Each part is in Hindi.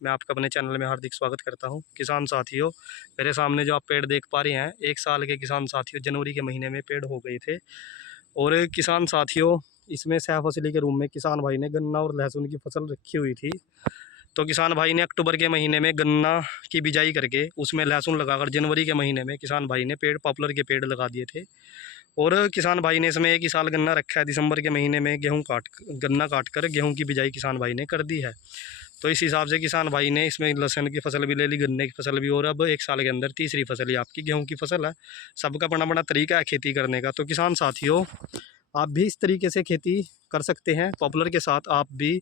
मैं आपका अपने चैनल में हार्दिक स्वागत करता हूं। किसान साथियों, मेरे सामने जो आप पेड़ देख पा रहे हैं, 1 साल के किसान साथियों जनवरी के महीने में पेड़ हो गए थे। और किसान साथियों, इसमें सह फसली के रूप में किसान भाई ने गन्ना और लहसुन की फसल रखी हुई थी। तो किसान भाई ने अक्टूबर के महीने में गन्ना की बिजाई करके उसमें लहसुन लगाकर जनवरी के महीने में किसान भाई ने पॉपुलर के पेड़ लगा दिए थे। और किसान भाई ने इसमें 1 ही साल गन्ना रखा है। दिसंबर के महीने में गन्ना काट कर गेहूं की बिजाई किसान भाई ने कर दी है। तो इस हिसाब से किसान भाई ने इसमें लहसुन की फसल भी ले ली, गन्ने की फसल भी, और अब 1 साल के अंदर तीसरी फसल ही आपकी गेहूं की फसल है। सबका अपना अपना तरीका है खेती करने का। तो किसान साथियों, आप भी इस तरीके से खेती कर सकते हैं। पॉपुलर के साथ आप भी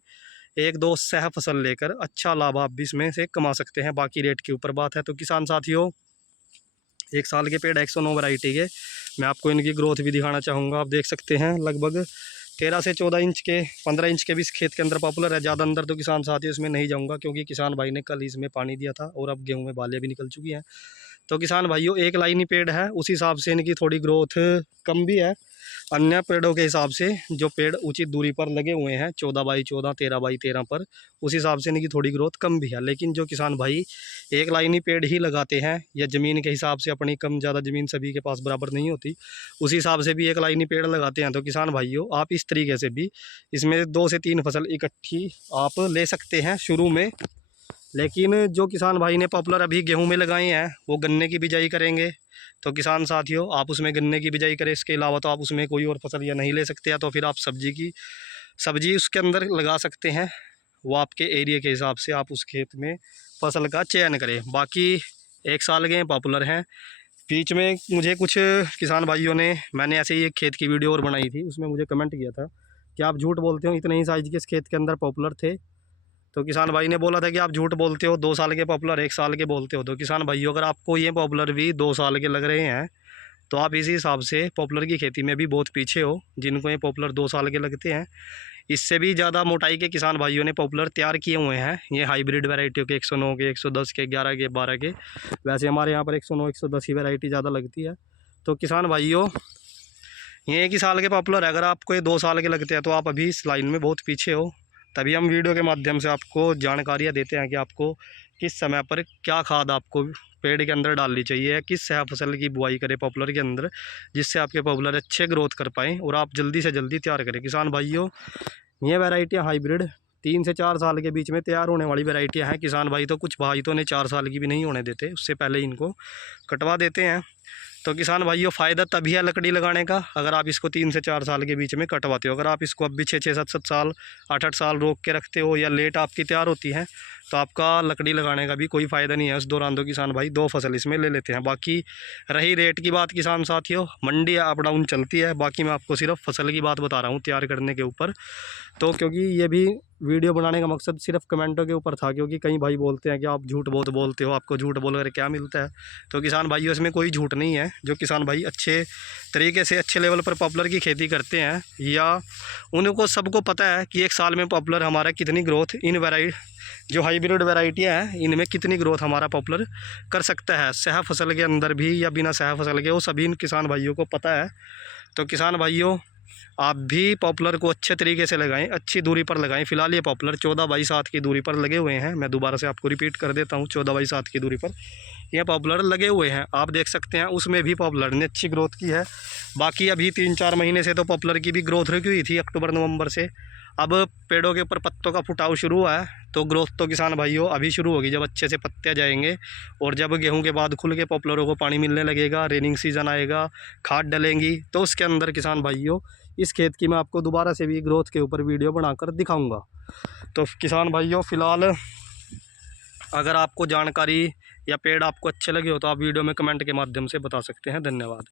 1-2 सह फसल लेकर अच्छा लाभ आप भी इसमें से कमा सकते हैं। बाकी रेट के ऊपर बात है। तो किसान साथियों, 1 साल के पेड़ 109 वैरायटी के, मैं आपको इनकी ग्रोथ भी दिखाना चाहूँगा। आप देख सकते हैं लगभग 13 से 14 इंच के, 15 इंच के भी इस खेत के अंदर पॉपुलर है। ज़्यादा अंदर तो किसान साथियों इसमें नहीं जाऊँगा, क्योंकि किसान भाई ने कल इसमें पानी दिया था और अब गेहूं में बालें भी निकल चुकी हैं। तो किसान भाइयों, एक लाइन ही पेड़ है, उस हिसाब से इनकी थोड़ी ग्रोथ कम भी है अन्य पेड़ों के हिसाब से। जो पेड़ उचित दूरी पर लगे हुए हैं 14 बाई 14, 13 बाई 13 पर, उस हिसाब से इनकी थोड़ी ग्रोथ कम भी है। लेकिन जो किसान भाई एक लाइनी पेड़ ही लगाते हैं, या ज़मीन के हिसाब से, अपनी कम ज़्यादा ज़मीन सभी के पास बराबर नहीं होती, उस हिसाब से भी एक लाइनी पेड़ लगाते हैं। तो किसान भाइयों, आप इस तरीके से भी इसमें 2 से 3 फसल इकट्ठी आप ले सकते हैं शुरू में। लेकिन जो किसान भाई ने पॉपुलर अभी गेहूं में लगाए हैं, वो गन्ने की बिजाई करेंगे। तो किसान साथियों, आप उसमें गन्ने की बिजाई करें, इसके अलावा तो आप उसमें कोई और फसल या नहीं ले सकते हैं। तो फिर आप सब्जी उसके अंदर लगा सकते हैं। वो आपके एरिया के हिसाब से आप उस खेत में फसल का चयन करें। बाकी 1 साल के पॉपुलर हैं। बीच में मुझे कुछ किसान भाइयों ने, मैंने ऐसे ही एक खेत की वीडियो और बनाई थी, उसमें मुझे कमेंट किया था कि आप झूठ बोलते हो, इतने ही साइज़ के इस खेत के अंदर पॉपुलर थे। तो किसान भाई ने बोला था कि आप झूठ बोलते हो, 2 साल के पॉपुलर 1 साल के बोलते हो। तो किसान भाइयों, अगर आपको ये पॉपुलर भी 2 साल के लग रहे हैं, तो आप इसी हिसाब से पॉपुलर की खेती में भी बहुत पीछे हो, जिनको ये पॉपुलर 2 साल के लगते हैं। इससे भी ज़्यादा मोटाई के किसान भाइयों ने पॉपुलर तैयार किए हुए हैं, ये हाइब्रिड वैरायटियों के 109 के, 110 के, 11 के, 12 के। वैसे हमारे यहाँ पर 109, 110 ही वैरायटी ज़्यादा लगती है। तो किसान भाइयों, ये 1 ही साल के पॉपुलर है। अगर आपको ये 2 साल के लगते हैं, तो आप अभी इस लाइन में बहुत पीछे हो। तभी हम वीडियो के माध्यम से आपको जानकारियाँ देते हैं कि आपको किस समय पर क्या खाद आपको पेड़ के अंदर डालनी चाहिए, किस सह फसल की बुआई करें पॉपुलर के अंदर, जिससे आपके पॉपुलर अच्छे ग्रोथ कर पाएँ और आप जल्दी से जल्दी तैयार करें। किसान भाइयों, ये वैरायटियाँ हाइब्रिड 3 से 4 साल के बीच में तैयार होने वाली वैरायटियाँ हैं। किसान भाई तो कुछ भाई तो ने 4 साल की भी नहीं होने देते, उससे पहले इनको कटवा देते हैं। तो किसान भाइयों, फ़ायदा तभी है लकड़ी लगाने का, अगर आप इसको 3 से 4 साल के बीच में कटवाते हो। अगर आप इसको अब भी 6-6, 7-7 साल, 8-8 साल रोक के रखते हो, या लेट आपकी तैयार होती है, तो आपका लकड़ी लगाने का भी कोई फ़ायदा नहीं है। उस दौरान तो किसान भाई 2 फसल इसमें ले लेते हैं। बाकी रही रेट की बात किसान साथियों, मंडी अप डाउन चलती है। बाकी मैं आपको सिर्फ फसल की बात बता रहा हूँ तैयार करने के ऊपर। तो क्योंकि ये भी वीडियो बनाने का मकसद सिर्फ कमेंटों के ऊपर था, क्योंकि कई भाई बोलते हैं कि आप झूठ बहुत बोलते हो, आपको झूठ बोलकर क्या मिलता है। तो किसान भाइयों, इसमें कोई झूठ नहीं है। जो किसान भाई अच्छे तरीके से अच्छे लेवल पर पॉपुलर की खेती करते हैं, या उनको सबको पता है कि 1 साल में पॉपुलर हमारा कितनी ग्रोथ, जो हाइब्रिड वैरायटियाँ हैं, इनमें कितनी ग्रोथ हमारा पॉपुलर कर सकता है, सह फसल के अंदर भी या बिना सह फसल के, वो सभी किसान भाइयों को पता है। तो किसान भाइयों, आप भी पॉपुलर को अच्छे तरीके से लगाएं, अच्छी दूरी पर लगाएं। फिलहाल ये पॉपुलर 14 बाई 7 की दूरी पर लगे हुए हैं। मैं दोबारा से आपको रिपीट कर देता हूं, 14 बाई 7 की दूरी पर ये पॉपुलर लगे हुए हैं। आप देख सकते हैं, उसमें भी पॉपुलर ने अच्छी ग्रोथ की है। बाकी अभी 3-4 महीने से तो पॉपुलर की भी ग्रोथ रुकी हुई थी, अक्टूबर नवंबर से। अब पेड़ों के ऊपर पत्तों का फुटाव शुरू हुआ है, तो ग्रोथ तो किसान भाइयों अभी शुरू होगी, जब अच्छे से पत्ते जाएंगे और जब गेहूं के बाद खुल के पॉपुलरों को पानी मिलने लगेगा, रेनिंग सीजन आएगा, खाद डलेंगी, तो उसके अंदर किसान भाइयों इस खेत की मैं आपको दोबारा से भी ग्रोथ के ऊपर वीडियो बनाकर दिखाऊंगा। तो किसान भाइयों, फ़िलहाल अगर आपको जानकारी या पेड़ आपको अच्छे लगे हो, तो आप वीडियो में कमेंट के माध्यम से बता सकते हैं। धन्यवाद।